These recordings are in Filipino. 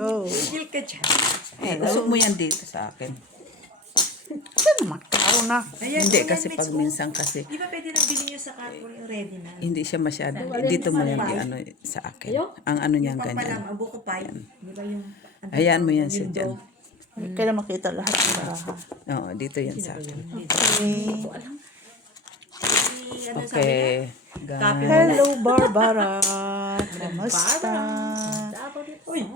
go. Tigil ka dyan. Usok mo yan dito sa akin. Kasi makaro na. Ayan, Hindi ayan, kasi Mitch, pag oh. minsan kasi Di ba pwede nang bilhin nyo sa Carrefour yung ready na? hindi siya masyado. Dito mo yan ano sa akin. Ang ano niyan Yung pampalam, ganyan. ang buko pie. Di ba yung... Hayaan mo yan siya dyan. Kaya makita lahat ng baraha. Oo, dito yan sa akin. Okay. Ano sabi niya? Okay. Copy mo. Hello, Barbara. Kamusta? Uy,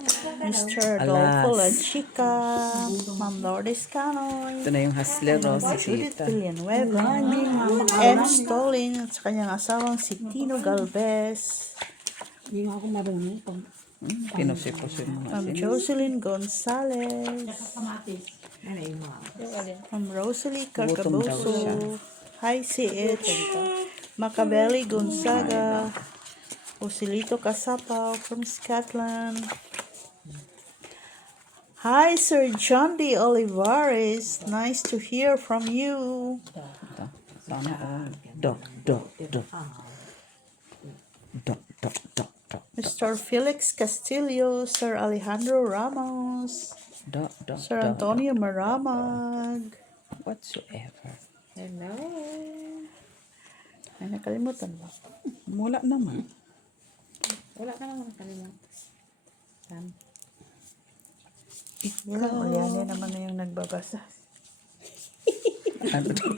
Mr. Adolfo La Chica. Ma'am Lourdes Canoy. Ito na yung hustler, no? Si Judith Tita. Villanueva. M. Stolin at sa kanyang asawang si Tino Galvez. Hindi nga ako marunong pag Pinusi-pusi mo nga Ma'am sila. Jocelyn Gonzalez. ano yung mga... Ma'am Rosalie Gutom daw siya. Carcaboso. Hi, CH. Macabelli Gonzaga. Osilito Casapaw from Scotland. Hi, Sir John D. Olivares. Nice to hear from you. Ito. Sana all. Dok, dok, dok. Dok, dok, dok, dok. Mr. Felix Castillo. Sir Alejandro Ramos. Dok, dok, Sir dok. Antonio Maramag. Whatsoever. Hello. Ay, nakalimutan ba? Mula naman. Wala ka naman nakalimutan. Wala, Oliane naman na yung nagbabasa. Ano daw?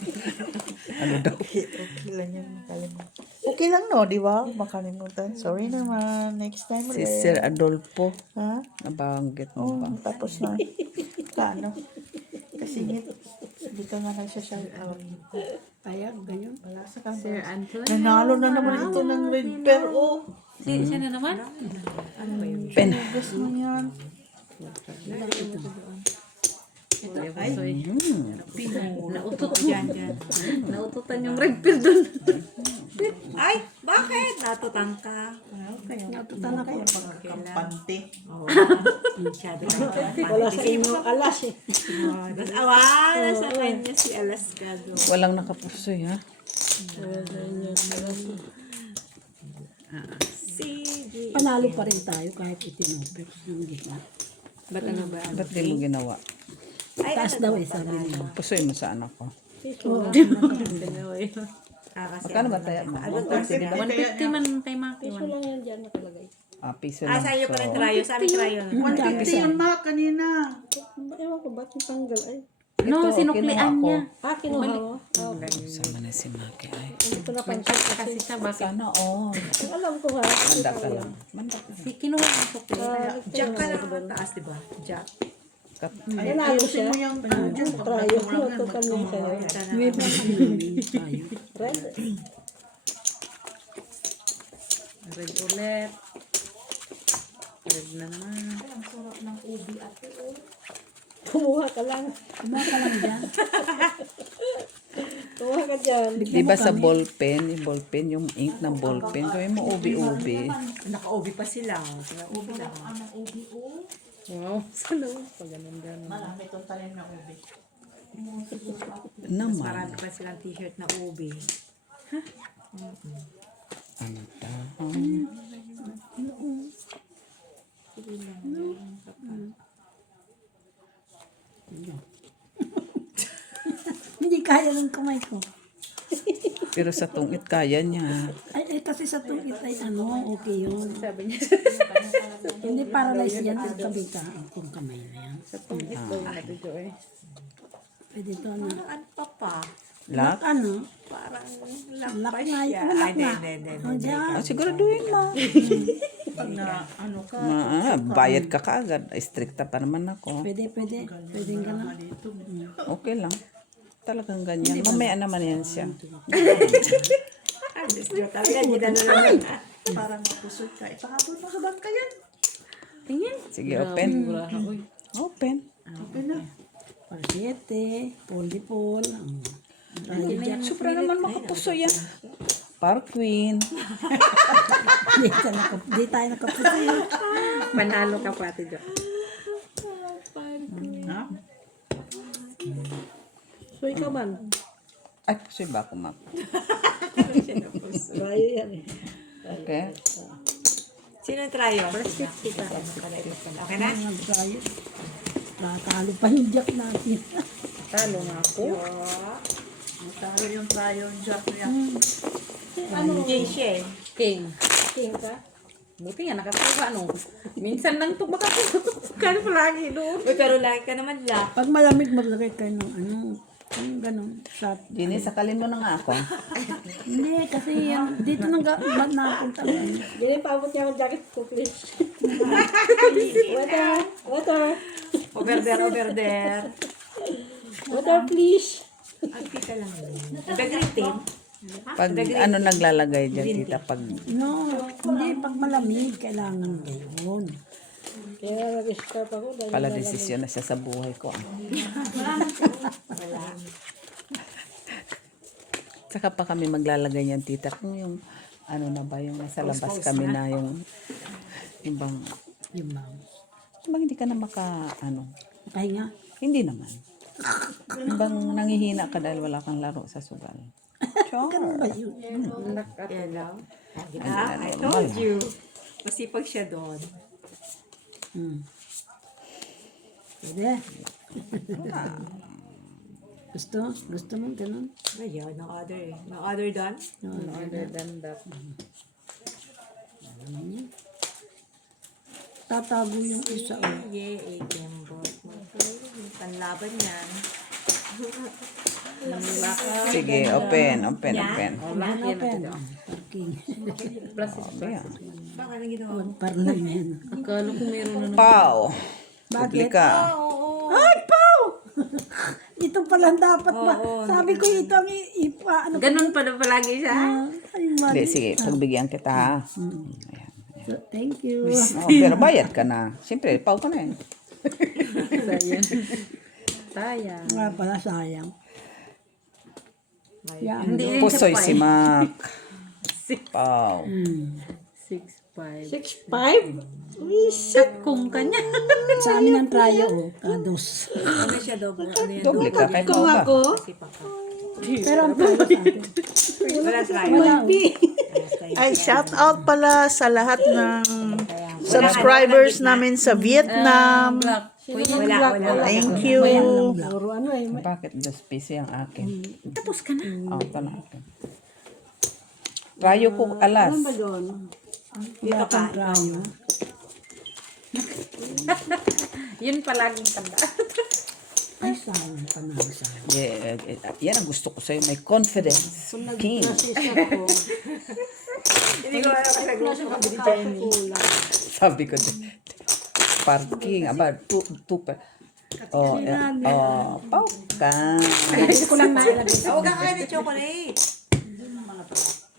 Ano daw? Okay lang yung makalimutan. Okay lang no, di ba? Makalimutan. Sorry naman. Next time Si ulit. Sir Adolfo. Ha? Nabanggit Oo, mo ba? tapos na. Paano? Kasi dito nga na siya shout out. payag, ganyan. Wala sa kanto. Sir Antonio. Nanalo na naman ito ng red pear. Oh, Siya na naman? Pen. gusto mo yan. Ito, ay. Pinulo. Nautot Dyan, dyan. Naututan yung red pill dun. Ay, bakit? Natutan ka. Natutan na kayo. Kampante. Oo. Masyado na. Wala sa inyo alas eh. Tapos awala sa kanya si Alaskado. Walang nakapusoy, ha? Sige. Panalo pa rin tayo kahit itinobek ng gitna. Ba't ano ba? Ba't di mo ginawa? Ay, Taas daw eh, sabi nila. Pusoy mo sa anak ko. kasi Magkano ba tayo mo? 150 man kay Maki. Ito lang yan dyan nakalagay. Piso Ah, lang. sa iyo pa rin trayo. Sa amin trayo. 150 yun ma, kanina. Ewan ko, ba't yung tanggal ay? No, Ito, sinuklian kinuha ko. niya. Kinuha mo? Sama na si Maki. Ay, Ito na pansin Kasi siya bakit? sana all. Alam ko nga. Manda ka lang. Manda ka lang. Si kinuha ang sukli. Jack ka lang ang taas, di ba? Jack. Ay, Nanalo ayusin siya. mo yung dyan. Trayo. Ito kami sa'yo. May tayo. Red. Red ulit. Red na naman. Kumuha ka lang. Kumuha ka lang dyan. Kumuha ka dyan. Di ba sa ballpen, yung ink ng ballpen, gawin mo ubi-ubi. Naka-ubi pa sila. Naka-ubi lang. Wow. Sana. Pag ganun ganun. Marami itong talim na ube. Naman. Marami pa silang t-shirt na ubi. Ano ta? Hindi kaya ng kamay ko. Pero sa tungit kaya niya. Ay, kasi sa tungit ay okay yun. Sabi niya. Hindi paralyzed yan. Kabita kung kamay na yan. Sa tungit daw eh. Pwede ito Ano pa? Lak? Parang Lak lampas na siya. yun. Lak na. Hindi. Siguraduhin mo. Pag na, ano ka, Bayad ka kaagad. Stricta pa naman ako. Pwede. Pwede ka na. Okay lang. Talagang ganyan. Mamaya naman yan siya. Talaga, hindi na naman. parang mapusot ka. Ipahabol mo sa bangka yan. Tingin. Sige, open. Open. Okay na. Parsiete, polipol. Sobra naman makapuso yan. Park Queen. Di tayo nakapuso yun. Panalo ka pati Jo. Ha? So, ikaw man. Ay, pusoy ba ako, ma'am? Rayo yan eh. Okay. Sino trayo? kita. Okay na? Nag-try. Nakakalo pa yung jack natin. Talo nga ako. Talo yung tayo, Jack niya. King siya eh. King. King ka? Buti nga nakakuha no. Minsan lang ito makakuha. Kaya palagi doon. Uy, pero lagi ka naman la. Pag malamig, maglagay kayo ng yung ganun, shot. Jenny, sakalin mo na nga ako. Hindi, kasi yan, dito nang napunta. Ganyan paabot niya ang jacket ko, please. Over there. Water, please. Ang tita lang. Nag-green Pag ano naglalagay dyan, tita, pag No, hindi, pag malamig, kailangan gayon. Kaya nag-start ako dahil pala desisyon na siya sa buhay ko. Saka pa kami maglalagay niyan, tita, kung yung ano na ba, yung nasa labas kami na yung bang, Yung ma'am. bang hindi ka na Pahinga. hindi naman. Yung bang nangihina ka dahil wala kang laro sa sugal. Ganun ba yun? Yan lang. I told you. Masipag siya doon. Pwede. Gusto mo ganun? Ayaw, no other eh. No other done? other than that. Tatago yung isa. Oh. Yeah, kembot. Panlaban yan. Sige, open. Yan open. Parking. Sabi yan. Baka nang ginawa. Parang lang yan. Akala ko meron na Pau! Bakit? Publika. Ay, Pao! Ito pala dapat ba? Sabi ko ito ang ano. Ganun pa na palagi siya. Ay, mali. Hindi, sige, pagbigyan kita. ha? Ayan. So, thank you. Oh, pero bayad ka na. Siyempre, pau ka na eh. sayang. Sayang. Nga pala, sayang. Yan. Pusoy si Mac. Pau. 6'5". 6'5"? Kung kanya. Sa amin ang trayo, oh. Kados. Ano siya double? Ano yan? Doble ka kay pau ka. Sipa ka. Pero ang trayo sa atin. Wala try. Ay, shout out pala sa lahat ng subscribers namin sa Vietnam. Wala. Thank you. Puro ano eh. Bakit 2 piso yung akin? Tapos ka na. Oh, ito na akin. Rayo ko alas. Ano ba doon? Dito ka. Trayo. Yun palaging tanda. Ay, sayang pa na sayang. Yeah, yan ang gusto ko sa'yo. May confidence. King. Hindi ko alam kasi nag-gusto ka ni Jenny. Sabi ko din. Parking. Aba, tupa. Pau ka. Hindi ko lang nailagay. Huwag ka kain ng chocolate.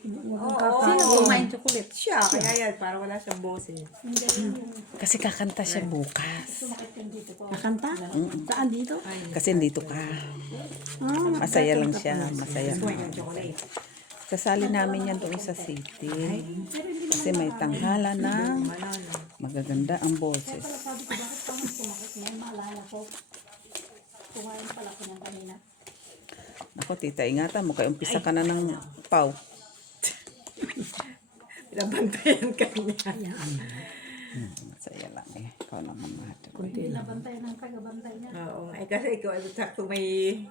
Sino kumain chocolate? Siya, kaya yan. Para wala siyang boses. Kasi kakanta siya bukas. Nakanta? Saan dito? Kasi dito ka. Masaya lang siya. Masaya. Yung chocolate. Kasali namin yan doon sa city. Kasi may tanghala na magaganda ang boses. Ako, tita, ingatan mo. Kaya umpisa ka na ng pau. Pinabantayan ka niya. Masaya lang eh. Ikaw naman mahal. Oo. Eh kasi ikaw, sakto may...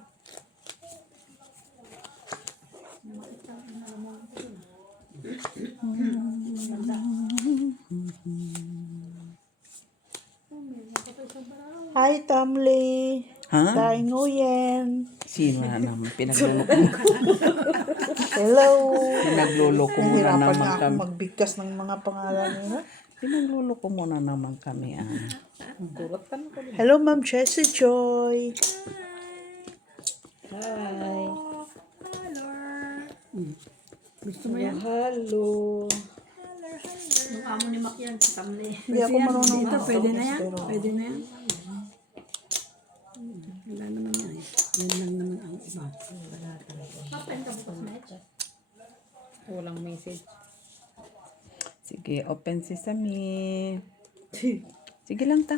Hi, Tamli. Ha? Tay Nguyen. Sino na naman? Pinagluloko mo. Hello. Pinagluloko mo na Nahirapan naman nga ako kami. magbigkas ng mga pangalan nila. Pinagluloko mo na naman kami. Hello, Ma'am Jessie Joy. Gusto mo yan? Hello. Yung amo ni Mac yan, si Tamli. Hindi ako marunong Ito, mag- pwede na yan? pero- Pwede na yan? Wala naman yan eh. Yan lang naman ang iba. Walang message. Sige, open sesame. Sige lang ta.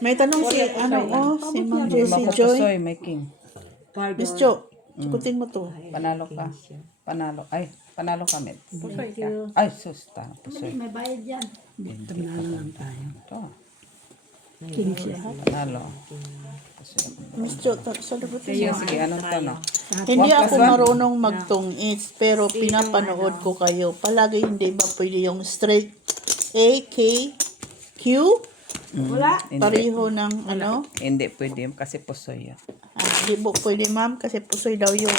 May tanong si, si Ma'am Jessie Joy. Makupusoy, may king. Miss Jo, sagutin mo to. Panalo ka. Panalo. Ay, Panalo kami. Pusoy ka. Ay, sus. Pusoy. May bayad yan. Tumnalo lang tayo. Ito. King siya. Panalo. Pusoy. Miss Jo, salubutin mo. Sige, anong tanong? Hindi 1 plus ako 1? marunong magtungits, pero pinapanood ko kayo. Palagi hindi ba pwede yung straight A, K, Q? Wala. Hindi. Pareho ng ano? Hindi pwede kasi pusoy yan. Hindi po pwede ma'am, kasi pusoy daw yun.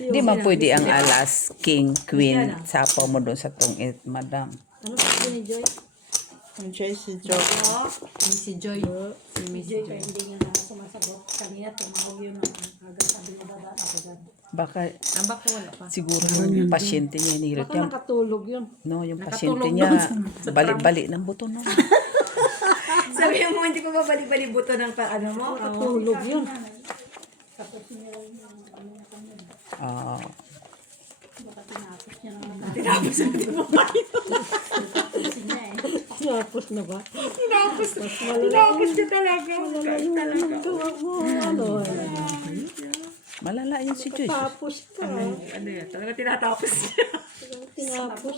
Hindi man pwede ang alas, king, queen, sapaw mo doon sa tungit, madam. Ano sabi ni Joy? Ang Joy si Jo. Si Joy. Si Miss Joy, Joy. hindi nga na sumasagot. Kanina tumawag yun. Agad sabi mo baba ako dyan. Baka Ang baka wala pa. siguro yung pasyente niya hinihilot Baka yan. nakatulog yun. No, yung Nakatulog pasyente niya, doon balik-balik ng buto no. Sabi mo, hindi ko babalik-balik buto ng ano mo. Tulog yun. Ah, Tinapos na ba? Tinapos ka talaga. Ano? malala yun si Joyce. Tapos ka. Ano yan? Talaga tinatapos siya. Tinapos.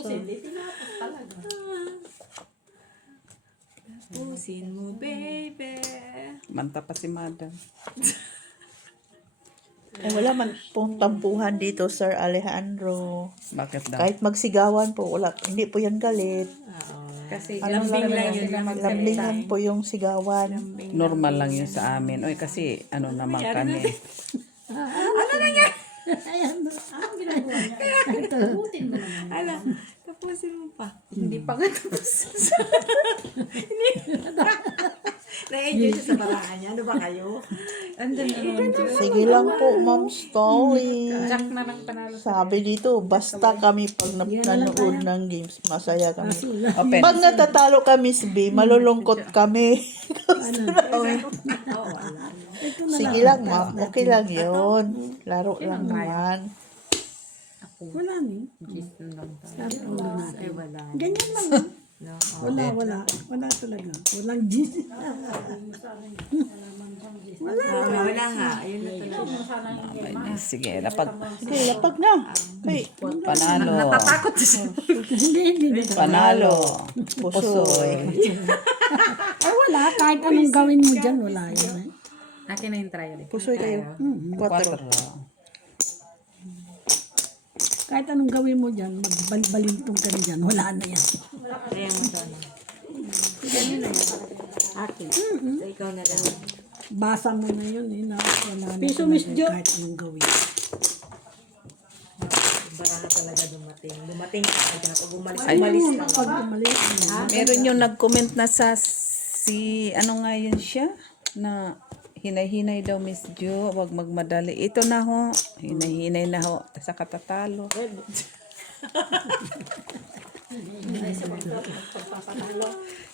Tapusin mo, baby. Manta pa si madam. Wala man pong tampuhan dito, Sir Alejandro. Bakit daw? Kahit magsigawan po, wala, hindi po yan galit. Kasi Ano lambing lang lang yan, yun na magsalita. lambingan po yung sigawan. Normal lang yun sa amin. Oy, kasi ano naman kami. Ayan. Anong ginagawa niya? Tugutin mo naman. Ala, tapusin mo pa. Hindi pa nga tapos. Na-enjoy siya sa paraan niya. Ano ba kayo? Andun na naman Joy. Sige lang po, Ma'am Stolly. Jack na lang panalo. Sabi dito, basta kami pag nanood ng games, masaya kami. Open. Pag natatalo kami si B, malulungkot kami. Sige lang, ma'am. Okay lang yun. Laro lang naman. Wala ni. Sabi ang natin. Ay, wala. Ganyan lang. No. Wala. Wala talaga. Walang G's. Wala nga. Ayun na talaga. Sige, lapag. Sige, lapag na. Okay. Panalo. Natatakot siya. Hindi. Panalo. Pusoy. Ay wala. Kahit anong gawin mo dyan, wala yun. Akin na yung trial. Pusoy kayo. 4. 4. Kahit anong gawin mo dyan, magbalintong ka na dyan, wala na yan. Ayan mo sana. Akin. So, ikaw na lang. Basa mo na yun eh, na wala na Piso, Miss Jo. Kahit anong gawin. Baraha talaga dumating. Dumating ka talaga. Pag umalis lang. Pag umalis, Meron yung nag-comment na sa si ano nga yun siya na hinay-hinay daw Miss Jo, wag magmadali. Ito na ho, hinay-hinay na ho sa katatalo.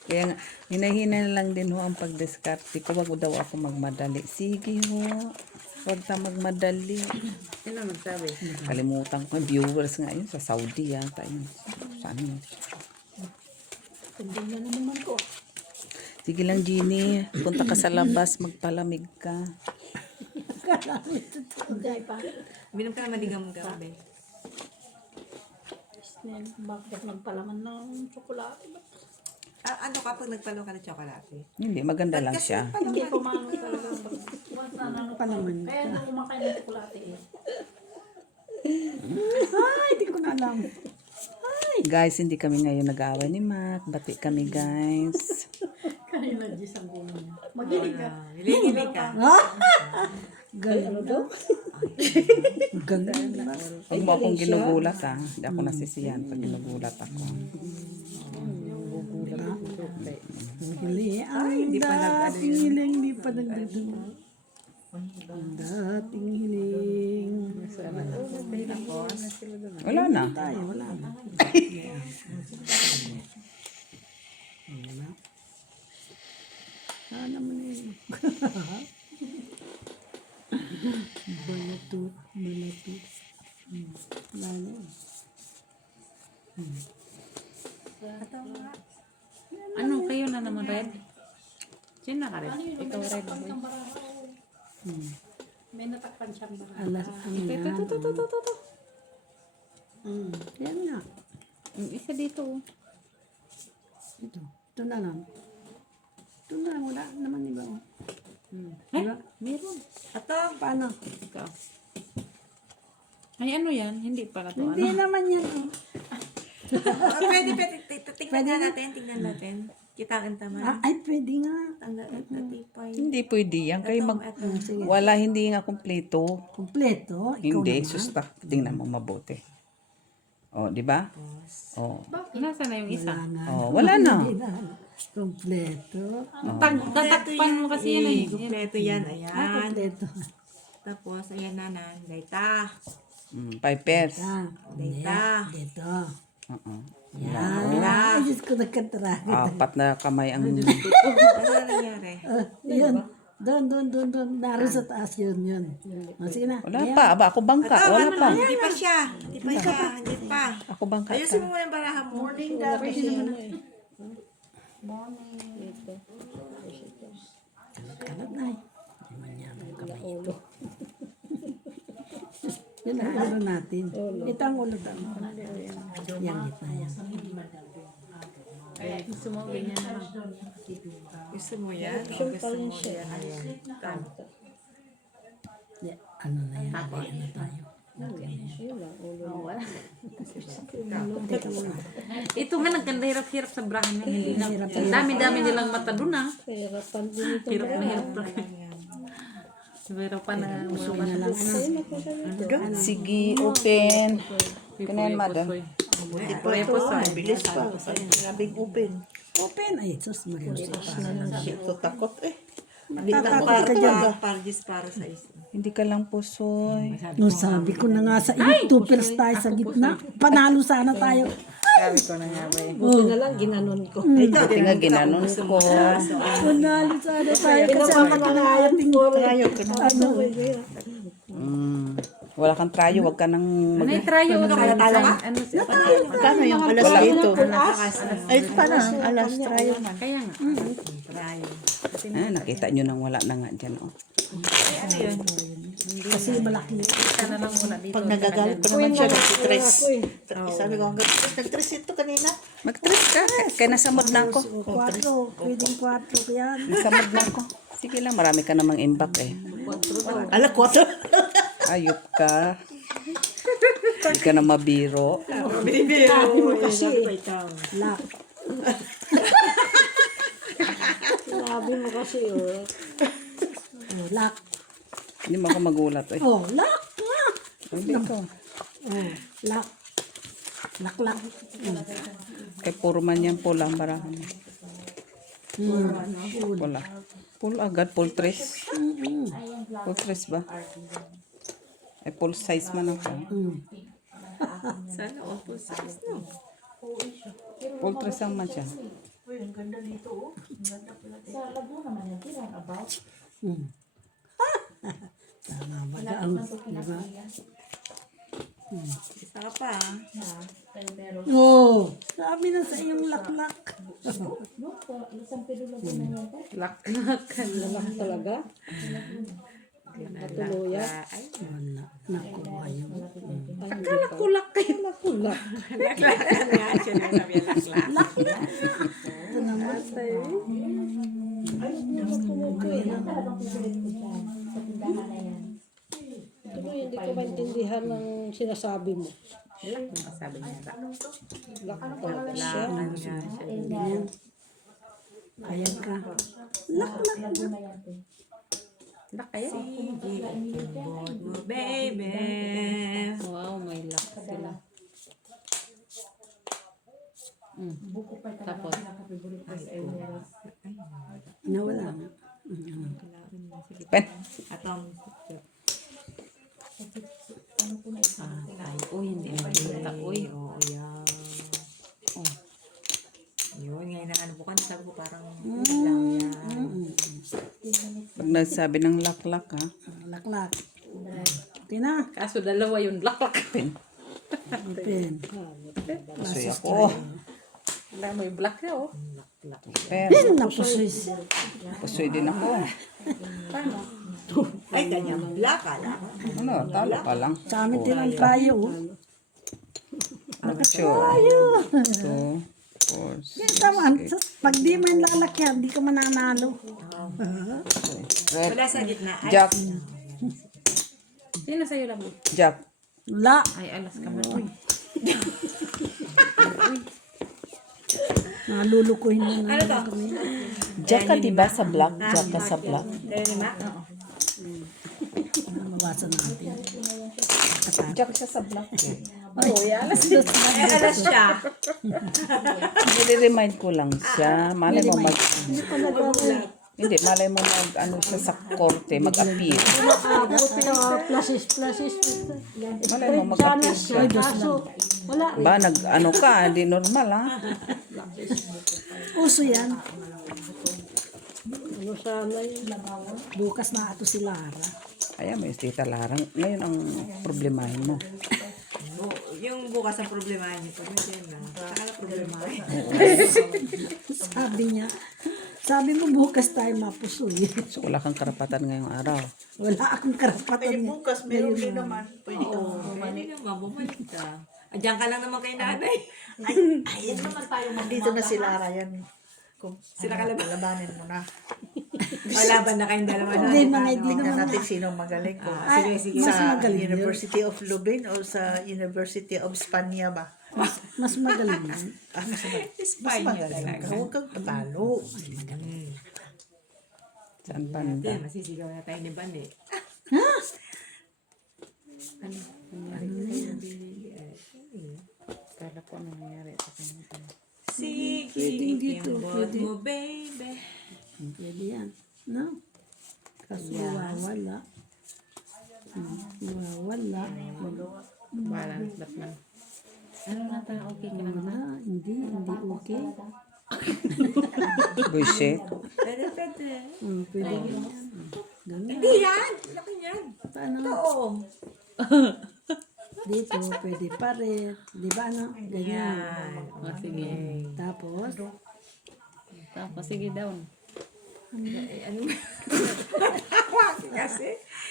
Kaya nga, hinay-hinay na lang din ho ang pagdiskarte ko. Wag daw ako magmadali. Sige ho, wag ta magmadali. Sino nagsabi? Kalimutan ko, viewers nga yun sa Saudi yata yun. Saan yun? Sige lang, Jeannie. Punta ka sa labas, magpalamig ka. Minom ka na maligam gabi. bakit nagpalaman ng tsokolate? Ano kapag nagpalo ka ng tsokolate? Hindi, maganda lang siya. Hindi pumano talaga. Palaman. Kaya nung kumakain ng tsokolate eh. Ay, hindi ko na alam. Guys, hindi kami ngayon nag-aaway ni Mac. Bati kami, guys. Kaya na Diyos ang buhay niya. Magilig ka. Hili-hili ka. Galing daw. Galing na. Huwag mo akong ginugulat, ha. Hindi ako nasisiyan pag ginugulat ako. Hili. Ay, dating hiling. Hindi pa nagdadama. Ang dating hiling. Wala na. Tayo, wala na. Sana mo na yun. Balatot. Wala na yun. Ano, kayo na naman red? Sino ka red? Ikaw red. May natakpan siyang bara. Alas, ano yan? Ito. Yan nga. Yung isa dito. Ito. Ito na lang. Ito na lang. Wala naman iba. Oh. Diba? Meron. Ito, paano? Ito. Ay, ano yan? Hindi pala to. Hindi Ano? naman yan. Oh. Pwede, tingnan natin. Kita ang tama. Ay, pwede nga. Tatipay. Hindi pwede yan. Kaya Sige. wala, hindi nga kumpleto. Kompleto. Ikaw Hindi, naman. susta. Tingnan mo mabuti. Oh, di ba? Oh. Nasaan na yung isa? Wala nga. Wala na. Hindi na. Kompleto. Tatakpan mo kasi yan eh. Kompleto yan, ayan. Kompleto. Tapos, ayan na, data. 5 pairs. Data. Dito. Yan. Ay, Diyos ko nagkatara. 4 na kamay ang... Ano na nangyari? Yun. Doon. Naroon sa taas yun. Sige na. Wala pa. Aba, ako bangka. Wala pa. Hindi pa siya. Hindi pa. Ako bangka. Ayusin mo muna yung barahan mo. Morning Kalat na eh. Manyamang kamay ito. Yun ang ulo natin. Ito ang ulo natin. Yan, gitna yan. Gusto mo ganyan na lang. Gusto mo yan? O gusto mo yan? Ayan. Yan, ano na yan? Ano tayo? Ito nga nagkandahirap-hirap sa brahan niya. Hindi na. Ang dami-dami nilang mata doon ah. Hirap na hirap na. Hirap pa na. Sige, open. Kanayan, madam. Repos ah. Bilis pa. Sinabing open. Open. Ay, sus, marinos pa. Ito takot eh. Para sa isa. Hindi ka lang pusoy. No, sabi ko na nga sa iyo, two pairs tayo sa gitna. Panalo sana tayo. Sabi ko na nga ba eh. Buti na lang, ginanon ko. Buti nga ginanon ko. Panalo sana tayo kasi ang ating Ayaw ka na. ano. Wala kang trayo, wag ka nang Ano yung trayo? Ano siya? Magkano yung alas dito? Ay, paano? Alas trayo. Kaya nga. nakita nyo nang wala na nga dyan. Oh. Kasi malaki. Isa na lang muna dito. Pag nagagalit pa naman siya, nag-stress. Sabi ko, hanggang nag-stress ito kanina. Mag-tres ka. Kaya nasamod na ako. 4, pwedeng 4 yan. Nasamod na ako. Sige lang, marami ka namang imbak eh. Ala, 4. Ayop ka. Hindi ka na mabiro. Sabi mo kasi. Lock. Sabi mo kasi, oh. Oh, lock. Hindi mo ako magulat eh. Oh, lock. Lock. Hindi ko. Oh, lock. Lock. Kay puro man yan pula. Marami. Pula. Full agad. Full tres. Full tres ba? Ay full size man ako. Sana all full size, no? Full tres ang man siya. Tama ba ang, diba? Isa ka pa, Oh, sabi na sa iyong laklak. Wala. Ay, Wala. Naku, ayaw. Akala ko lak kayo. laklakan nga siya na sabi yung lakla. Ito naman. Tuloy, hindi ko maintindihan ng sinasabi mo. Sabi niya, Lakot siya. Ganyan. Ayaw ka. Lak kayo. Sige, ibot mo, baby. Wow, may lak sila. Tapos, Nawala na. Pen. Atong, uy, hindi na kita. Uy, oo, yan. Yun, ngayon nanganubukan, sabi ko parang, lang yan. Pag nagsabi ng laklak ha. Laklak. Okay na. kaso dalawa yun. Lak. Pen. Open. Pusoy ako. Wala mo yung black na oh. Pen. Napusis. Pusoy din ako. Ay, kanya, black ka lang. Ano, talo ka lang. Sa amin din ang tayo. Oh. 2, 4, Yan tama. Pag di man lalakyan, di ka mananalo. red, Wala sa gitna. Ay, jack, Sino sa'yo lang? jack. Wala. Ay, alas ka man. Uy. Nalulukuhin mo na. ano to? Jack ka diba sa black? Jack ka sa black. Kaya lima? Oo. Mabawasan natin. Jack siya sa black. Ay, alas siya. Nire-remind ko lang siya. Malay mo hindi, malay mo ano siya sa korte, mag-appeal. Buti na plasis. Malay mo mag-appeal siya. Kaso, wala. Ba, ano ka, hindi normal ha. Uso yan. Ano sana yun? Bukas na ato si Lara. Ayan mo yung tita Larang. Ngayon ang problemahin mo. Yung bukas ang problema niyo. Pag-yan lang. Saka na problema. Sabi mo bukas tayo mapusoy. So wala kang karapatan ngayong araw. Wala akong karapatan. Bukas, meron din naman. Pwede kang Pwede naman, bumalik ka. Diyan ka lang naman kay nanay. Ayan naman tayo. Dito na si Lara yan. Kung Sila kalaban. labanin mo na. Malaban na kayong dalawa na. Hindi mga hindi Tingnan naman. natin sino magaling ko. Sige. Mas Sa magaling yun. University of Lubin o sa University of Spania ba? Mas magaling yun. Mas Spine magaling ka. Huwag kang patalo. Saan banda? Masisigaw na tayo ni Ban eh. Kala ko ano nangyari sa kanya. Sige, ikimbot mo, baby. Pwede yan. No? Kaso wawala. Wawala. Balance that man. Ano na tayo? Okay ka lang. Wala. Hindi okay. Bullshit. Pwede. Pwede yan. Ganun. Hindi yan. Laki yan. Paano? Oo. Dito, pwede pa rin. Di ba ano? Ganyan. Oh, sige. Tapos, Tapos, sige down. Ano? Kasi.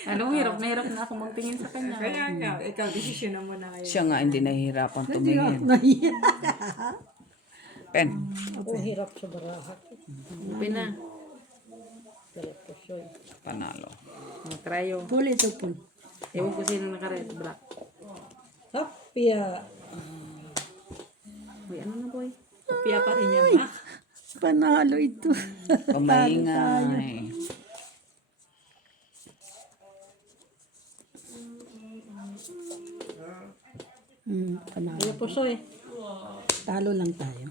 Anong hirap na hirap na ako magtingin sa kanya. Kaya nga, ikaw, desisyon mo na kayo. Siya nga hindi nahihirapan tumingin. nahiya. Pen. Ako hirap sa barahat. Pina. Panalo. Trayo. Puli ito po. Ewan ko sino naka-red black. Hapya. Uy, ano na boy? Kopya pa rin yan, ma. Panalo ito. Pamaingay. Panalo. Ano po soy? Talo lang tayo.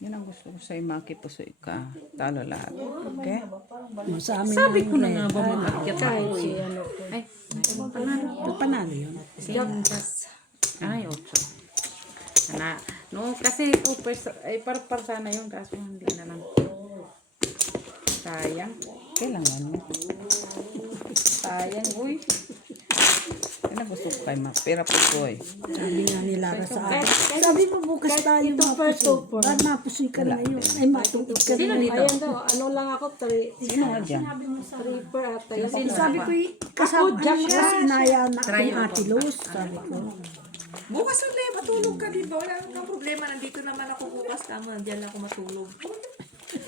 Yan ang gusto ko sa'yo, makipusoy ka. Talo lahat. Okay? Sa amin Sabi na ko na nga ba mag-akyat ako Si eh. ano po. Ay, panalo yun. ay, 8. No, kasi ay par sana yun kaso hindi na lang. Sayang. Kailangan mo. Sayang, uy. Yan ang gusto ko kay Pera pusoy. Sabi nga ni Lara sa akin. Sabi mo bukas tayo mapusoy. Ba't mapusoy ka na yun? Ay matutid ka na yun. Ayan daw, ano lang ako, Sino nga dyan? tripper ata. Yung Sabi ko, kasama siya, inaya na akong Ate Luz. Sabi ko, Bukas ulit, matulog ka, di ba? Wala kang problema. Nandito naman ako bukas. Tama, diyan lang ako matulog.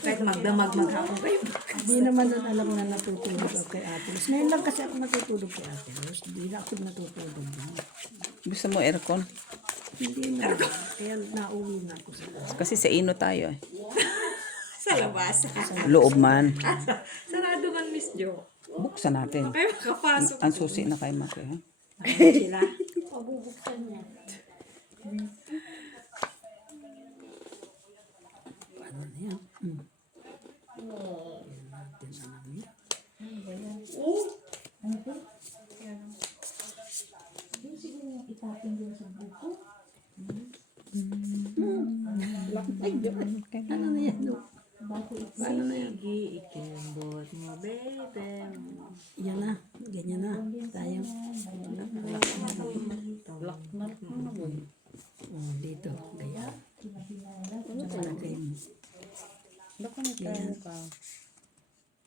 Kahit magdamag maghapon kayo. di naman nun alam na natutulog ako kay Ate Luz. Ngayon lang kasi ako natutulog kay Ate Luz. Di na ako natutulog. Gusto mo aircon? Hindi na. Kaya nauwi na ako sa Kasi sa ino tayo eh. Sa labas. Loob man. Sarado man, Miss Jo. Buksan natin. Kayo makapasok. Ang susi na kay Maki. Ha? Sila. ano na yan. Ano na yan? Paano na yan? Sige, ikimbot mo, baby. Yan na. Ganyan na. Tayo. Black na ano boy. Oh, dito. Ganyan. Palagay mo. Baka may tayo ka.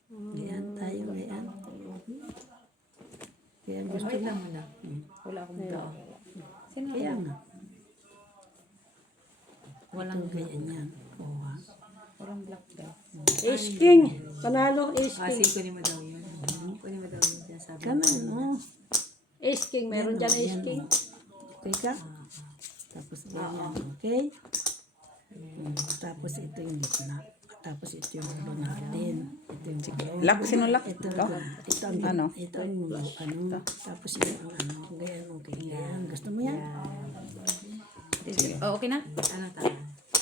Ganyan tayo. Ganyan. Kaya gusto Wait lang mo na. Wala akong black. Sino? Kaya nga. Walang ganyan yan. Oo, ha. Walang black belt. Ace King. Panalo, Ace King. Kunin mo daw yun. Kunin mo daw yun. Sinasabi. Ganun, oh. Ace King. Meron dyan Ace King. Okay ka? Tapos ganyan, okay? Tapos ito yung gitna. Tapos ito yung ulo natin. Ito yung ulo. Lock, sino lock? Ito, Ito? ito ang Ano? Ito ang ano. Tapos ito ang ano. Ganyan, okay. Ganyan. Gusto mo yan? Oh, okay na? Ano tayo?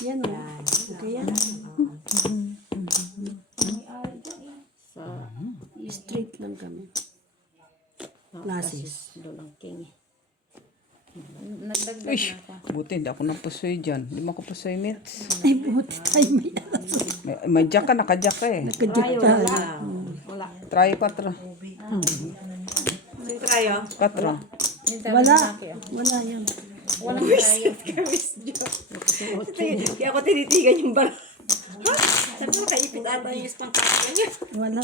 Yan, oh. Okay yan. Straight lang kami. Classes. Doon ang King. Nagdagdag Uy, na ako. buti hindi ako napusoy dyan. Hindi mo ako pusoy, Mitz. Ay, buti tayo may May jack ka, naka-jack ka eh. nakadyak tayo. Try 4. Sino tayo? 4. Wala. Wala yan. Walang tayo. Kaya ako tinitigan yung bar. Ha? Sabi mo, kaipit ata yung spangkaka niya. Wala.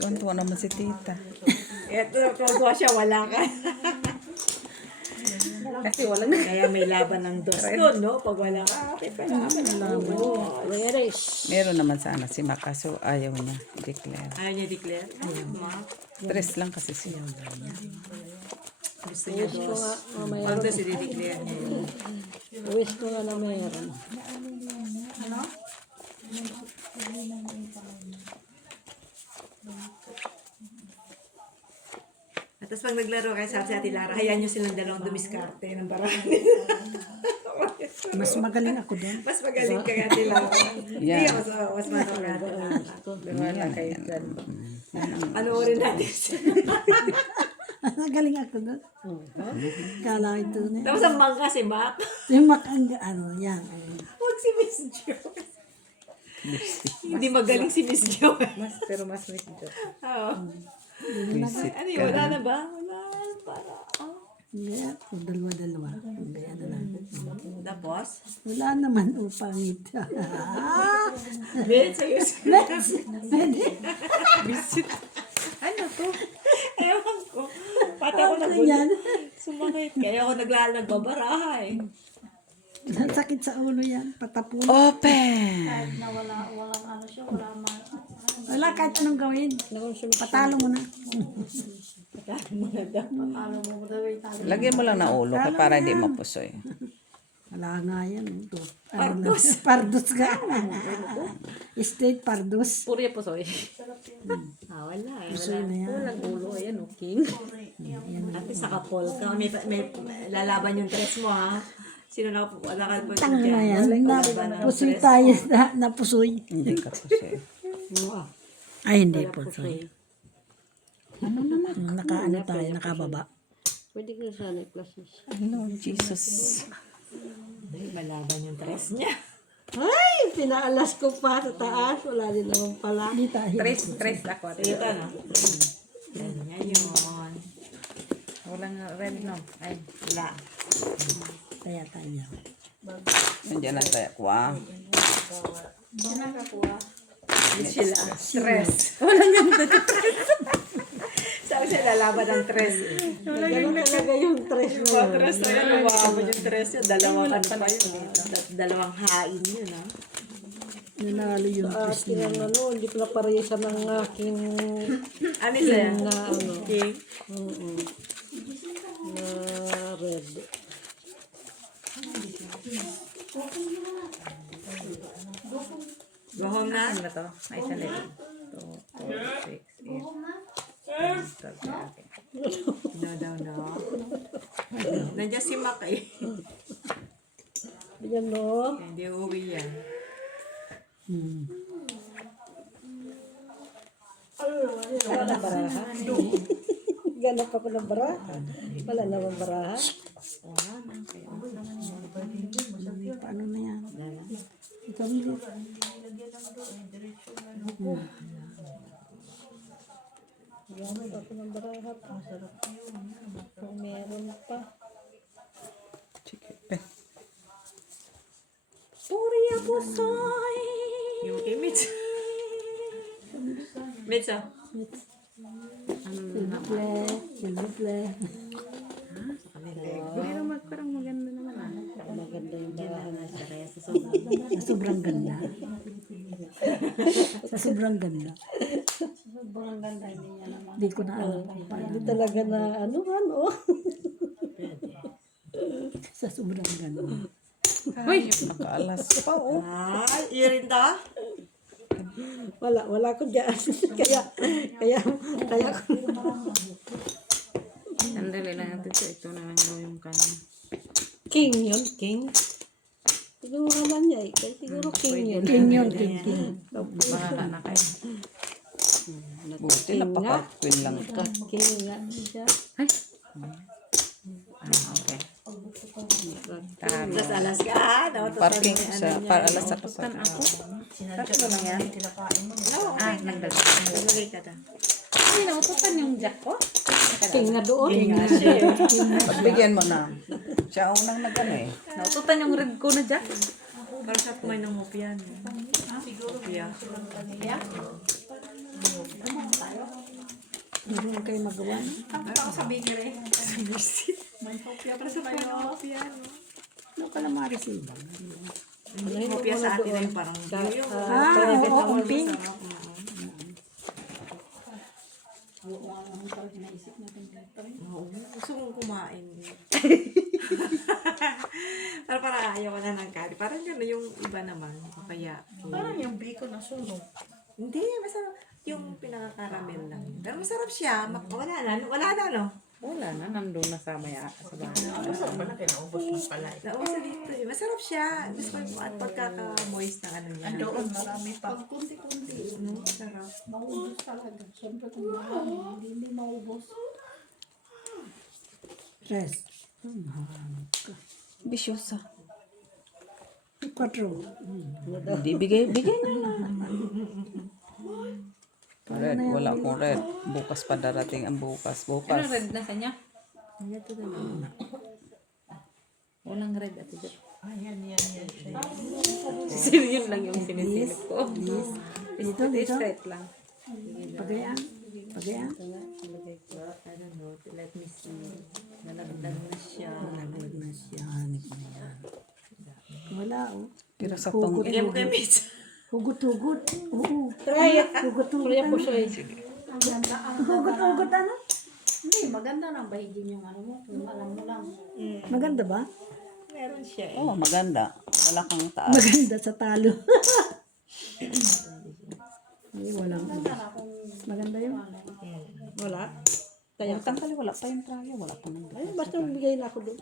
Tuwan-tuwa naman si tita. Ito, tuwa siya, wala ka. Kasi walang Kaya may laban ng dos doon, no? Pag wala ka, Meron naman sana si Makaso, ayaw niya declare. ayaw niya declare. Ma, 3 lang kasi siya. gusto niya dos. Pag dos, i-declare niya yun. Wish ko nga na meron. At tapos pag naglaro kayo, sabi si Ate Lara, hayaan niyo silang dalawang dumiskarte ng barangay. Mas magaling ako doon. Mas magaling ka Ate Lara. Yeah. Hindi, mas magaling ka Ate Lara. Yan. Panoorin natin siya. Magaling ako doon. Kala ito na. Tapos ang bangka si Mac. Yung ano, yan. Huwag si Miss Jo. Hindi magaling si Miss Jo. Pero mas may Jo. Oo. Visit Ano yun, wala na ba? Wala na para. Oh. Yan. Dalawa-dalawa. Kaya na lang. Tapos? Wala naman upangit. Hindi, seryoso. Visit. Ano to? Ewan ko. Pati ako Yan. sumakit. Kaya ako nagbabarahay. Sakit sa ulo yan. Patapon. Open! Wala kahit anong gawin. Patalo mo na. Lagyan mo lang na ulo ka para hindi mapusoy. Wala nga yan. Ito. Pardos. Pardos ka. State pardos. Purya po, soy. Wala. Pusoy na yan. Walang ulo. Ayan, oh, King. Ate, sa kapol ka. May lalaban yung dress mo, ha? Sino na wala ka po Tanga na yan. Napusoy tayo. Napusoy. Hindi ka pusoy. Ay, hindi pusoy. Ano naman? Nakaano tayo, nakababa. Pwede ko sana i-classes. Ano, Jesus. Malaban yung dress niya. Ay! Pinaalas ko pa sa taas. Wala din naman pala. Hindi tayo. 3 ako. Ito, no? Ganyan yun. Walang red no. Ay, Wala. Kaya tayo. nandiyan na tayo. Wow. Sila. Stress. Wala nga Sabi siya lalaban ng dress. Ganun talaga yung tres mo. Yung dress na yun, lumabot yung dress yun. Dalawang ano pa yun. Dalawang hain yun, ha? Nanalo yung press Akin ang ano, hindi pala parehisa ng aking Ano siya? na ano, King? na red. Go home na? Ano to? Ay, isa level. 2, 4, 6, 8. No, no, no. Nandiyan si Mac eh. Yan no. Hindi uuwi yan. Ganap ako ng baraha. Wala naman baraha. Paano na yan? Ikaw hindi. Ganap ako ng baraha pa. Kung meron pa. Chikipe. Puriya pusoy! Yung kay Mitch. Mitch, ah. Silbuple. Pero parang maganda naman ah. Maganda yung barahan na siya. Kaya sa Sa sobrang ganda. Sa sobrang ganda. sobrang ganda niya naman. Di ko na alam kung paano. Hindi talaga na ano. Sa sobrang ganda. Uy, nakaalas pa oh. Ay, irin ta? Wala ko dyan. kaya Sandali lang natin ito. Ito na lang daw yung kanya. king yun, king. Siguro naman niya eh. Kaya siguro king yun. King yun, king. Bahala na kayo. Buti napaka-queen lang ito. King nga siya. Okay. Tapos alas ka, ha? Parking sa, para alas ako sa Tatlo lang yan. Nagdalag. Nagagay ka ta. Ay, naututan yung jack ko. King nga doon. pagbigyan mo na. Siya ang unang nag-ano eh. Naututan yung red ko na jack. Para sa kumain ng mopia. Mopia. Meron kayo magawa. Ano ako sa bakery? Sa Mercy. May mopia para sa kumain ng mopia. Ano ka na ma-receive? Mopia sa atin na yung parang yung Oo, ang pink. gusto kong kumain. Parang ayaw ko na ng curry. Parang gano'n yung iba naman. O kaya, Parang yung bacon na sunog. hindi, masarap. Yung pinaka-caramel lang. Pero masarap siya. Wala na, no? Wala na, nandun na sa maya sa bahay. Masarap pa na kinaubos mo pala. Nausa dito. Masarap siya. Gusto ko at pagkaka-moist ng ano niya. Doon, marami pa. Sarap. Maubos talaga. Siyempre kung marami, hindi maubos. Rest. Bisyosa. 4. Hindi, bigay niya na. Red, wala akong red. Bukas pa darating ang bukas. Ano Bukas. red na kanya? Walang red at ito. Ayan. Yun lang yung sinisilip ko. Dito. Straight lang. Pagayaan. I don't know. Let me see. Nalagdag na siya. Nalaglag na siya. Hanip na yan. Wala, oh. Pero sa pang... Bigyan mo kay Mitch. Hugot-hugot. Oo. Try it. Hugot-hugot. Try po siya eh. Hugot-hugot ano? Hindi, maganda ng bahigin yung ano mo. Yung alam mo lang. Maganda ba? Meron siya eh. Oh, maganda. Wala kang taas. Maganda sa talo. Ay, walang. Maganda yun. Wala. Kaya tangkali, wala pa yung trayo. Wala pa nang. Ay, basta magbigay na ako doon.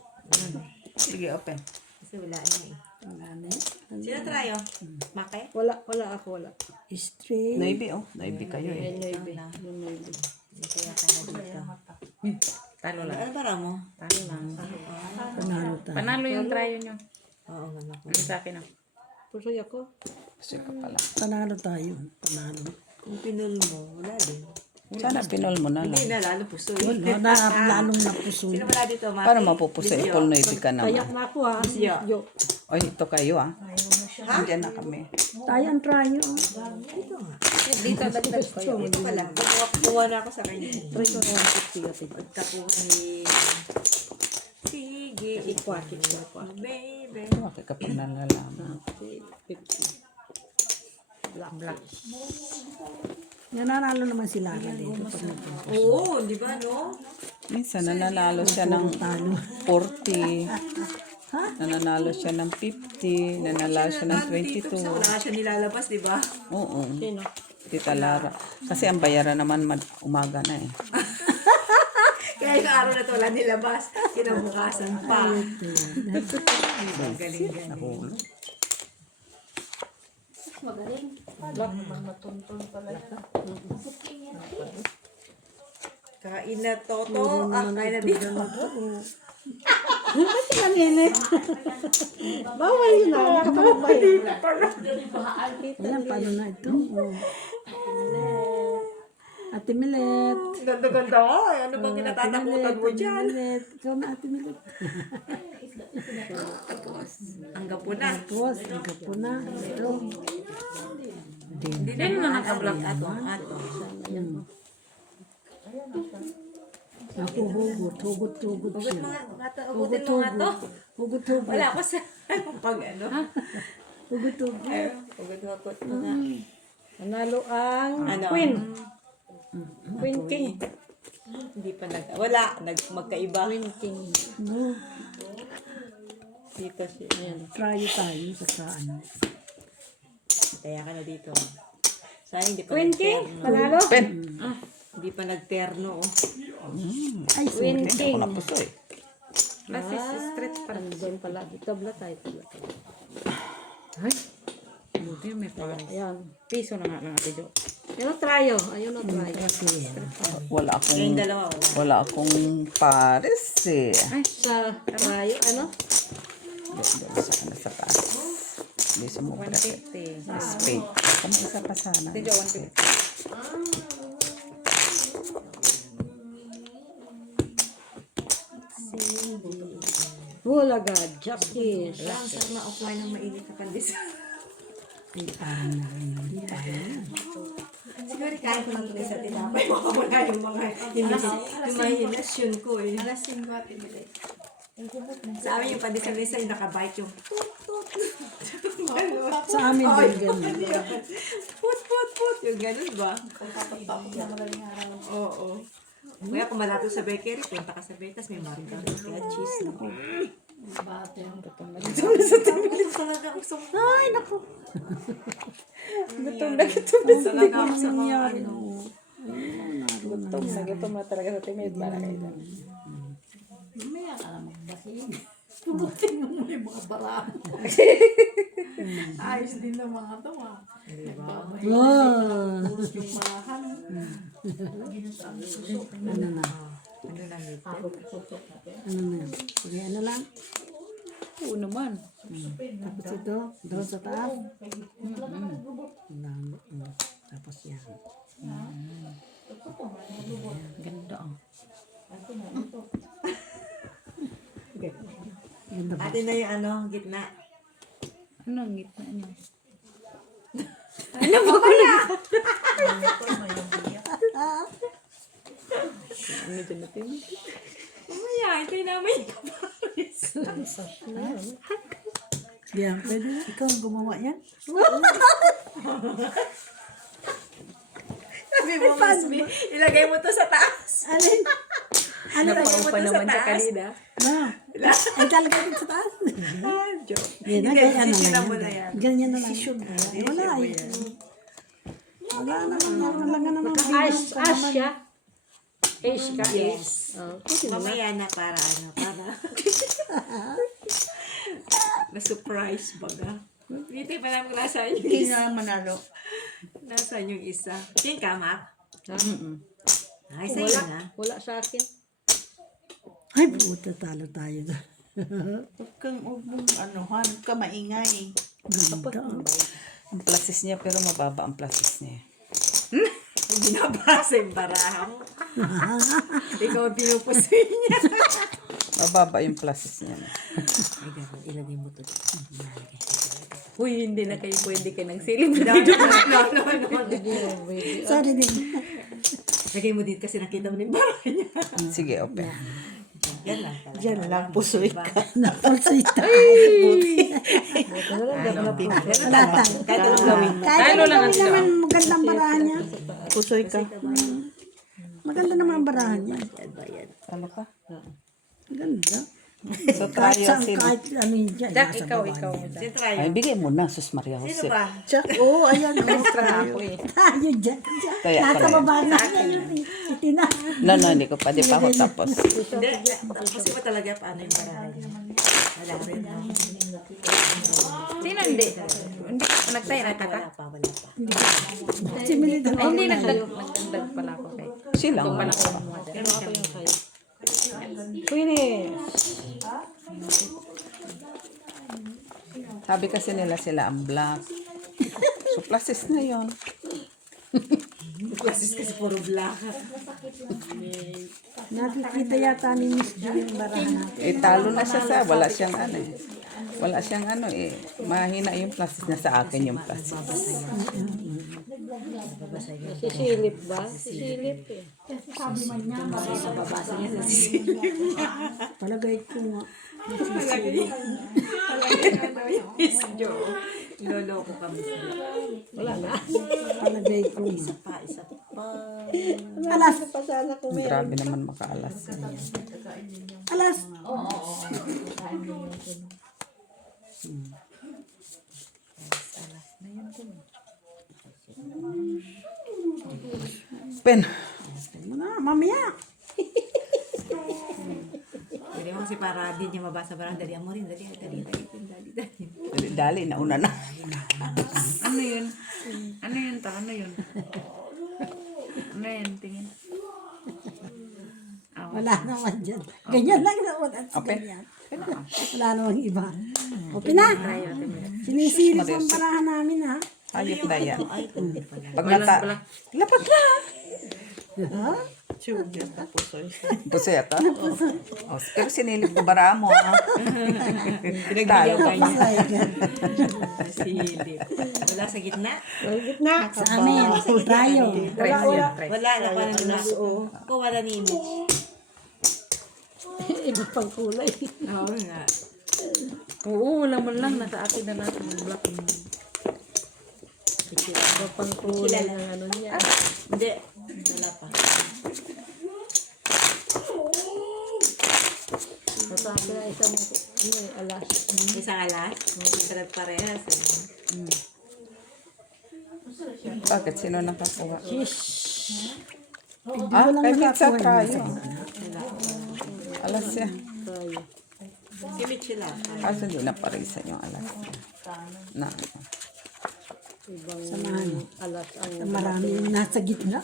Sige, open. Kasi wala na eh. Sino tayo? Make? Wala ako, wala. Straight. Navy, oh. Navy kayo eh. Yung navy. Yung navy. Kaya tayo dito. Talo lang. Ano para mo? Talo lang. Panalo tayo. Panalo yung tryo nyo. Oo nga ako. Ano sa akin ah? Pusoy ako. Kasi ka pala. Panalo tayo. Panalo. Kung pinul mo, wala din. Sana pinol mo na lang. Hindi na, lalo puso. Wala na, lalong napusoy. Sino wala dito, Maki? Para mapupusa, ipol Navy ka Kayak naman. na ako ha. Siya. Yo. Oy, ito kayo ah. Nandiyan na kami. Tayo ang trayo. Dito nga. Dito, dagdag ko yun. Dito pala. Kuha na ako sa kanya. Try ko na 150 ate. Pagkakuha ni... Sige. Ikwakit ko ako. Baby. Bakit ka pa nalalaman? 50. Black. Nananalo naman si Lara dito. Pag nagpunta. Oo, di ba, no? Minsan nananalo siya ng 40. Nananalo siya ng 50. Nananalo siya ng Dito sa 22. wala siya nilalabas, di ba? Oo. Sino? Tita Lara. Kasi ang bayaran naman umaga na eh. Kaya yung araw na to, wala nilabas. Kinabukasan pa. Galing. Nahulog. Magaling. Kain na toto. Kain na dito. Bawal yun na. Nakapagbayad. Ayan, paano na ito? Oh. Ate Milet. Ganda-ganda ko. Ano bang kinatatakutan mo dyan? Milet. Ikaw na, Ate Milet. Ang gapo na. Tapos, ikaw po na. Ito. Hindi na naka-vlog ato. Ako, hugot. Hugot siya. Ugutin mo nga to. Hugot. Wala ako sa... Pag ano. Tugot-tugot. Pagod-hukot mo nga. Nanalo ang Ano? Queen. Queen King. Hindi pa wala, magkaiba. Queen King. No, Dito siya. Ayan. try tayo sa ano. Kaya ka na dito. Sayang hindi pa Queen King. nagterno. Nanalo. Hindi pa nagterno. Oh. Ay, Queen sorry. King. Napusoy. Classes straight pa. Andun pala. Tabla tayo. Tabla tayo. Ay. Buti may pares. Ayan. Piso na nga lang ate Jo. Ayun o tryo. Ayun o tryo. Wala Kaya akong, yung dalawa, wala. wala akong pares eh. Sa tryo. Ano? Doon sa taas. Hindi sumubra. 150. Spade. Kami isa pa sana. Ate Jo, 150. Hulaga. Justice. Wala, ang sarap na offline ng mainit na pandesal. Siguro kahit ko lang ito sa tinapay, makawala yung mga imahinasyon ko eh. Alas 5 at sa amin yung pandesal-desal yung nakabite yung Sa amin din ganun. put. Yung ganun ba? Oo. Kaya kung malapit sa bakery, punta ka sa bakery, tapos may margarita kaya cheese. Naku. Talaga ako sa... Ay, naku. Gutom na talaga ako sa mga ano. Gutom na gutom na talaga sa timid. Para kayo. Ayos din ng mga to ah. Wow. Ano na? Ano lang ito? Ano na? Sige, ano lang? Oo naman. Tapos ito, doon sa taas. Tapos yan. Ganda ah. Ganda ba? Atin na yung ano, gitna. Ano ang gitna niya? Mamaya, ito yung namin. Yan, pwede na. Ikaw ang gumawa yan? Sabi mo, Miss B, ilagay mo to sa taas. Alin? Ano ba? Ilagay mo to sa taas. Na. Ay, talaga din sa taas. Yan na, Hindi, ganyan na sisyon na lang. mo na yan. Ganyan na lang. Wala eh. Wala naman yan. Wala ka naman. Asya. Ace ka. Yes. Oh, Mamaya na para ano, para na-surprise baga. Dito pa lang nasaan yung Hindi isa. na manalo. Nasaan yung isa. Yung kamak? Mm-mm. Ay, sa'yo na. wala sa akin. Ay, puta, talo tayo. Huwag kang huwag ka maingay. Ganda. Ang plasis niya pero mababa ang plasis niya. Binabasa yung baraha mo. Ikaw ang pinupusoy niya. Mababa yung plasis niya. Ay, gano'n. Ilagay mo to. Uy, hindi na kayo pwede kayo ng silip. No. Sorry din. Lagay mo dito kasi nakita mo na yung baraha niya. Sige, open. Yan lang talaga. Diyan lang, pusoy ka. Napulsoy tayo. Wala tayo. Kahit anong gawin mo. Kahit Talo ano lang gawin ang naman, magandang barahan niya. Pusoy ka. Maganda naman ang barahan niya. Ano ka? Ganda. So, Kahit tayo saan, sino? kahit ano yun dyan. Jack, nasa ikaw, baba ikaw. niya. Sino try? Ay, bigay mo na, Sus Maria Sino Jose. ba? Jack, ayan. Extra na ako eh. Tayo dyan. Kaya Nasa pala. baba na niya yung itina. No, hindi ko pa. Di pa ako tapos. Hindi. Kasi ba talaga paano yung baraha niya? Wala rin. Sino hindi? Hindi ka nagtayo na tata? Wala pa. Simili daw. Ay, hindi nagdagdag pala ako kay. Silang. Pala ko kumuha. Pero ako yung kayo. Finish. Sabi kasi nila sila ang black. So, plasis na yon. Klasis kasi puro black. Nakikita yata ni Miss G yung barahan natin. Eh, talo na siya sa, wala siyang ano eh. Wala siyang ano eh. Mahina yung plasis na sa akin yung plasis. Sisilip ba? Sisilip eh. Kasi sabi man niya, Mababasa niya sa sisilip. palagay ko nga. Miss Jo. Loloko ka, Miss Jo. Palagay ko nga. Isa pa. Alas, Grabe naman makaalas. alas. Pen. Mamaya. Pwede mo si para di niya mabasa parang dali mo rin. Dali. Dali, nauna na. Ano yun? Ano yun ta? Ano yun? Ano yun? Tingin. Wala naman dyan. Ganyan lang naman at ganyan. Wala namang iba. Okay na. Sinisilip ang parahan namin ha. Ayot na yan. Pag lapag na. Puso yata? Oh, pero sinilip ko bara mo. Ha? Tayo pa niya. Silip. Wala sa gitna? Sa amin. Tayo. Wala na pa na. Ako wala ni image. Iba pang kulay. Oo nga. Oo, wala man lang. Nasa atin na natin yung black. Iba pang kulay ng ano niya. Hindi. Wala pa. Masabi na isang ano, alas. Isang alas? Sarap parehas. Bakit? Sino nakakuha? Hindi Ah, ko lang kay Mitsa nakakuha. tayo. Alas siya. Si Mitch sila. Kaso hindi na parisan yung alas. Na. Samahan. Alas ang Marami yung nasa gitna.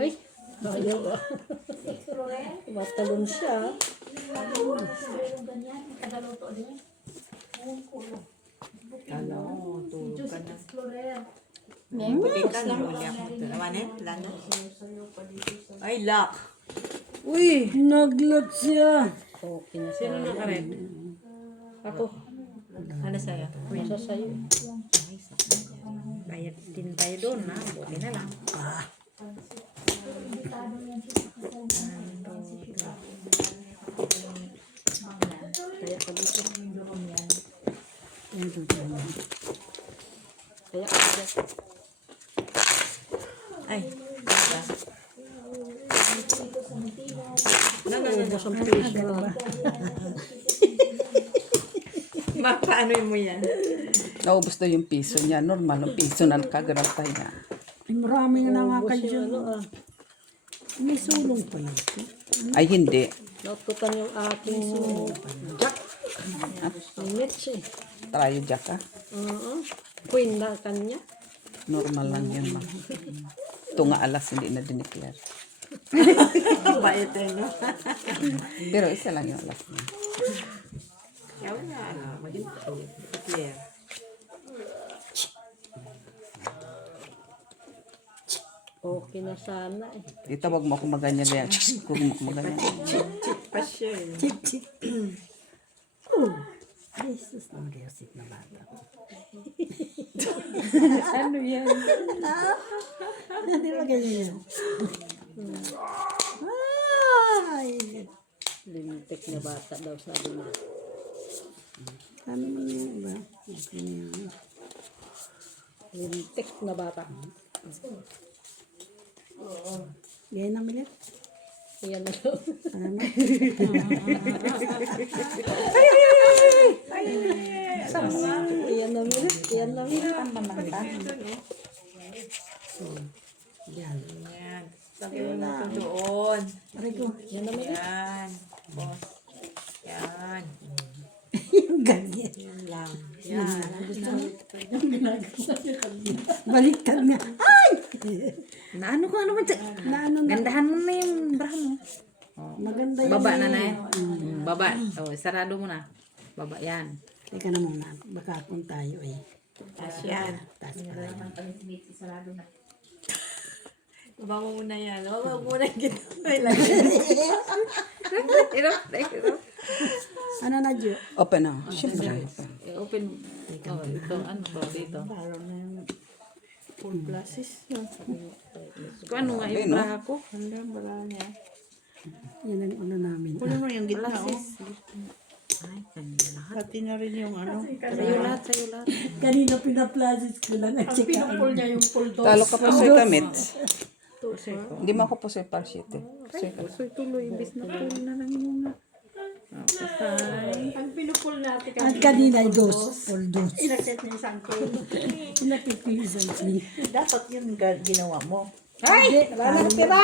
ay, ayaw ah. Matalon siya. Kala mo, tulog ka na. Puti ka na. Huli ako. Nawanin? Lana? Ay, lock. Uy! Naglag siya. Okay na Sino naka-red? ako. Ano sa'yo? Nasa sa'yo. Bayad din tayo doon, ha? Buti na lang. Kaya ka dito. Yan, tutulong. Kaya ka dito. Ay. Ubos ang piso na. Paano mo yan? Naubos daw yung piso niya. Normal, ang piso na nakagarantay niya. Ay, marami nga Ubos nakakal yung dyan. ano ah. May sulong pa yun. Ay, hindi. Natutan yung aking jack. Ang Mitch eh. Tayo jack ka. Queen na kanya. Normal lang yun, ma. Ito nga alas, hindi na dineclare. Bayad eh, no? Pero isa lang yung alas niya. Kaya wala, ano, maging clear. Okay na sana eh. Dito, wag mo ako maganyan yan. Huwag mo ako maganyan. Pa siya eh. Chip, chip. Jesus, nag-resit na bata. Ano yan? Hindi ba ganyan yan? Ay! Lintik na bata daw sabi niya. Ano man yung iba? Okay na yan. Lintik na bata. Ganyan na milit. Yan na daw. Ano na? Yan na milit. Yan na milit. Yan. Yan. Sabi mo na ito doon. Aray ko. Yan na milit. Yan. Boss. Yan. Yung ganyan. Yan lang. Yan. Baliktad nga. Ay! Na ano ko, ano ba dyan? Na ano na. Gandahan mo na yung bra mo. Maganda yan. Baba na eh. na eh. Baba. O, sarado mo na. Baba, yan. Teka na muna. Baka kung tayo eh. Yan. Taas pa rin. Baba mo muna yan. Baba mo muna yung ginawa. Ano na, Jo? Open na. Siyempre. Open. Oh, ito. Ano ba dito? Full glasses. Kung ano nga yung bra ko. Yan ang ano namin. Kunin mo yung gitna, oh. Ay, kanina lahat. Pati na rin yung ano. Sa'yo lahat, sa'yo lahat. Kanina pinaplasis ko lang. At pinupul niya yung puldo. Talo ka po sa kamit. Hindi mo ako po sa parshit eh. So, tuloy. Imbis na pull na lang muna. Ang pinupul natin At kanina ay dos. Puldos. Inaccept niya isang code. Pinapit ko yung isang clean. Dapat yun ginawa mo. Ay! Wala na tira!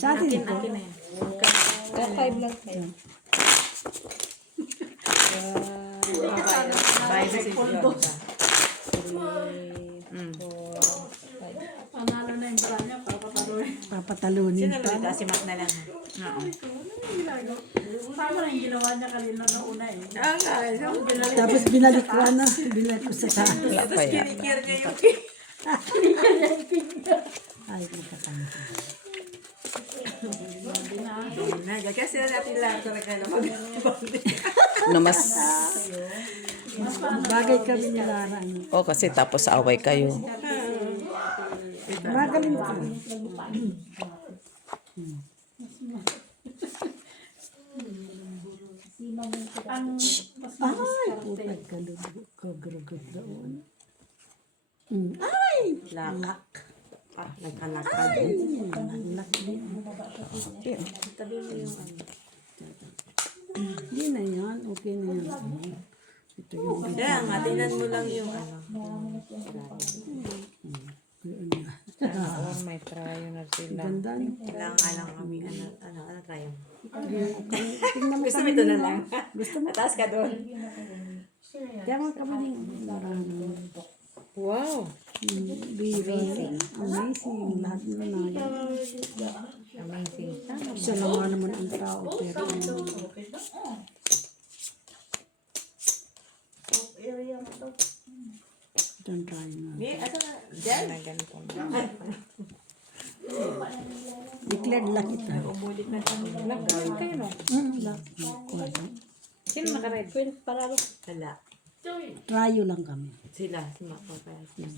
Sa atin ito. Akin na yan. Bye na si Jojo. Panalo na yung bra niya, papataluin. Papatalunin Sino pa. lang si Mac na lang. Tama na yung ginawa niya kanina na una eh. Tapos binalik ko na. Binalik ko sa taas. Wala pa yan. Kinikir niya yung Ay, magkakanta. Kasi natin lang talaga na No, mas... Bagay kami ni Lara. Oh, kasi tapos away kayo. Magaling ko. Ay, putag ka kagurugod doon. Ay! Lak. nagkalakad. Lak din. Hindi na yan. Okay na yan. Ito yung Kaya nga, tingnan mo lang yung ano. May trayo na sila. ganda. Kailangan lang kami, ano tayo. Tingnan mo Gusto mo kami ito na din. lang. Gusto mo? Mataas ka doon. Kaya mo kami din. Marami. Wow. Biro. Amazing. Lahat na na. Amazing. Isa lang nga naman ang tao. Pero don't try na. Asa na? Diyan? Declared lang kita. Umulit na kami. Gawin kayo no? Sino naka-red? Wala. Trayo lang kami. Sila, si Mako kaya si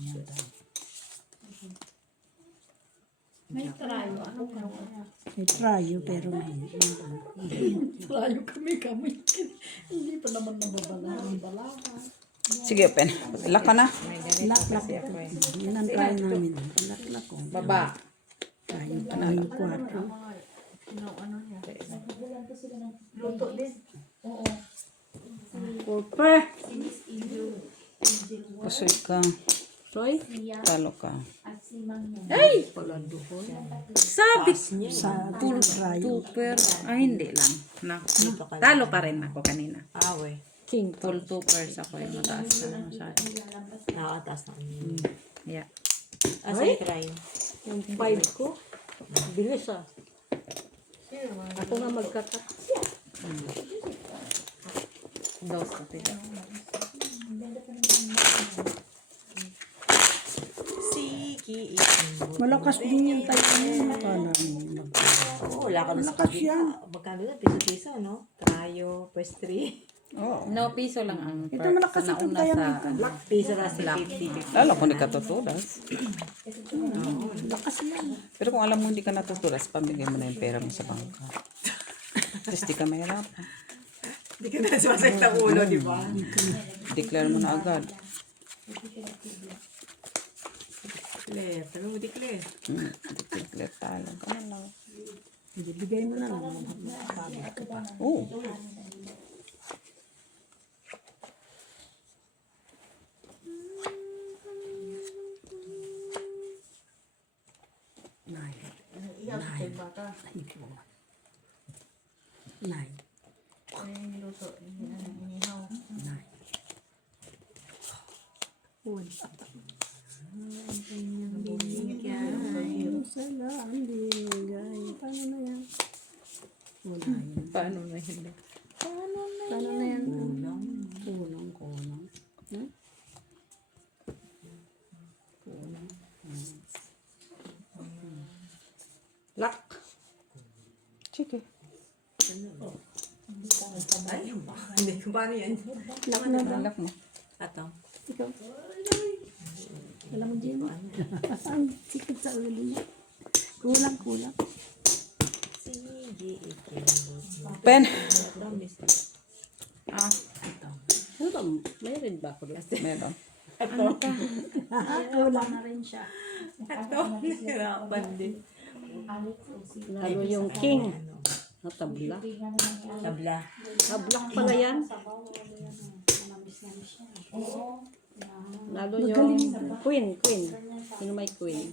May trayo. Ano ka? May trayo pero may Trayo kami. Hindi pa naman nababala. Sige, open. Lock ka na. lak-lak. Yan ang try namin. Lak-lak ko. Baba. Trayo pa na yung kwarto. Pusoy ka. Roy? Talo ka. Sabi Sa trayo. Super. Hindi lang. Talo pa rin ako kanina. Awe. King. Full tupers ako yung mataas na masyado. Nakataas na kami. Yeah. Asa yung try? Yung 5 ko, bilis ah. Ako nga magkaka. Dos na pila. Siki. Malakas din yung tayo niya. Akala mo. Oo, wala ka na sa Malakas yan. Magkano na? Piso-piso, no? Trayo, pastry. Oo. No, piso lang ang Ito malakas sa itong nauna tayo sa nito. Piso na si 50. Lalo kung di ka tutulas. Lakas yan. Pero kung alam mo hindi ka natutulas, pamigay mo na yung pera mo sa bangka. Tapos di ka mahirapan. Hindi ka na sumasakit ang ulo, di ba? Declare mo na agad. Claire, sabi mo di Claire. Declare tayo. Ganun lang. Hindi, bigay mo na lang. Pagod ka pa. Oo. Nine. Nine. Nine. Nine. One. Sala, hindi bigay. Paano na yan? Wala yan. paano na hindi. Paano na yan? Kulang. Hmm? Lock. Sige. Ay, hindi ko paano yan. Lock mo. Ato. Ikaw. Alam mo, Jenny. Ang sikit sa ulo niya. Kulang. Sige, Pen. Ano ba? Mayroon ba ako doon? Meron. Kulang na rin siya. Ato. Nahirapan din. Lalo yung king. Natabla. Tabla. Block pala yan. Lalo yung queen. Sino may queen?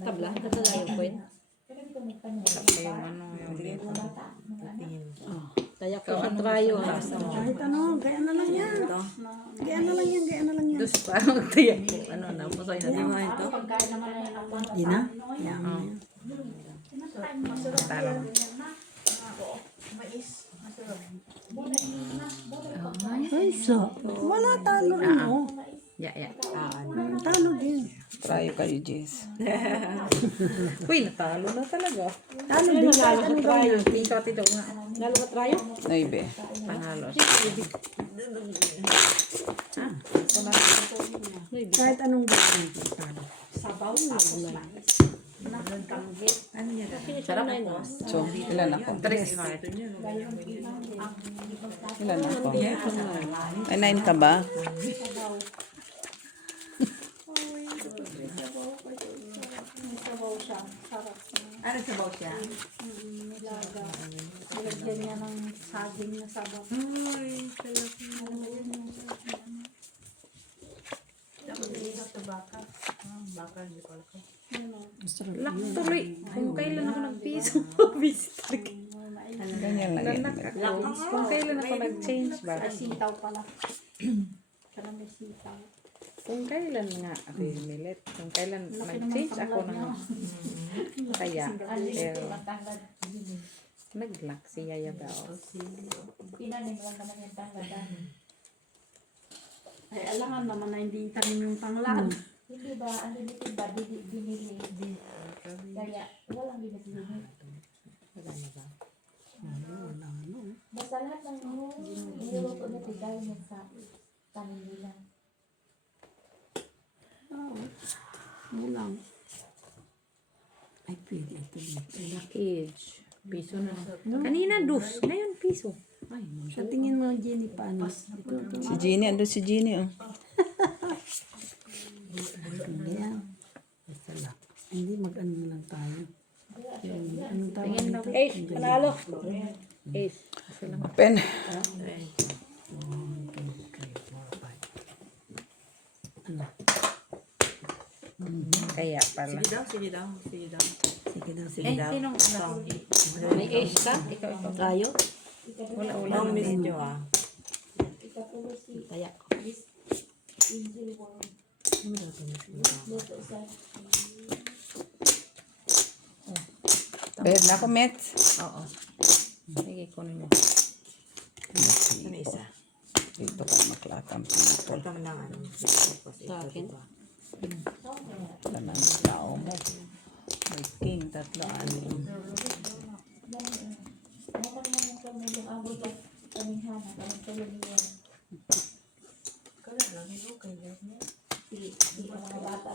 Tabla? Tabla yung queen? Kaya ko sa trayo. Kahit ano, gaya na lang yan. Gaya na lang yan. Tapos parang tiyak ko. Ano na, masay na. Di ba ito? Di na? Yan. Ay, so. Wala talo rin mo. Yeah. Talo din. Try kayo, Jess. Uy, natalo na talaga. Talo din. Kahit ano gawin. Piso at ito nga. Lalo ka trayo? Noibe. Panalo. Kahit anong gawin. Sarap ako. So, ilan ako? Tres. Ilan ako? Ay, 9 ka ba? Ano sabaw siya? Nilagyan niya ng saging na sabaw. Ay, talaga. Lak tuloy. Kung kailan ako nagpiso. Visit talaga. Ganyan lang yan. Kung kailan ako nag-change ba? Sitaw pala. Kaya may sitaw. Kung kailan nga ako yung milit. Kung kailan nag-change ako ng kaya. Pero nag-lock si Yaya Bao. Ay, alangan naman na hindi tanim yung tanglad. Hindi ba, unlimited ba, binili. Kaya, walang limit-limit. Basta lahat ng niluto na galing yan sa tanim nila. Mulang. Ay, pwede ito dito. Age. Piso na. Kanina dos. Ngayon piso. Ay, Sa tingin mo, Jenny, paano? Ito. Si Jeannie, ando si Jeannie, oh. Yan. Basta lang. Hindi, mag-ano lang tayo. Yung, anong tawag dito? Ace, panalo. Ace. Pen. Ano? kaya pala. Sige daw. Sige daw. Sinong May ace ka? ikaw. Tayo? Wala. Ang medyo Kaya. Bayad na ako, Mets. Oo. Sige, kunin mo. Ano isa? Dito ka maklatang people. Ito lang ano. Sa akin. Tanang tao mo. May king, tatlo, anim.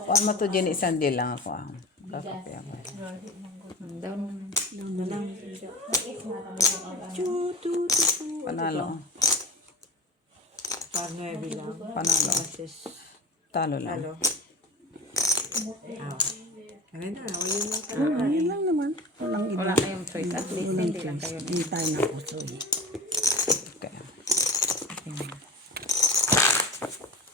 Kuha mo to dyan, isang di lang ako. Kakape ako. Down. Panalo. Par 9 lang. Panalo. Talo lang. Halo. Ano na, wala lang ka. Yun lang naman. Walang iba. Wala kayong choice. At least hindi lang kayo. Hindi tayo na puso eh. Okay.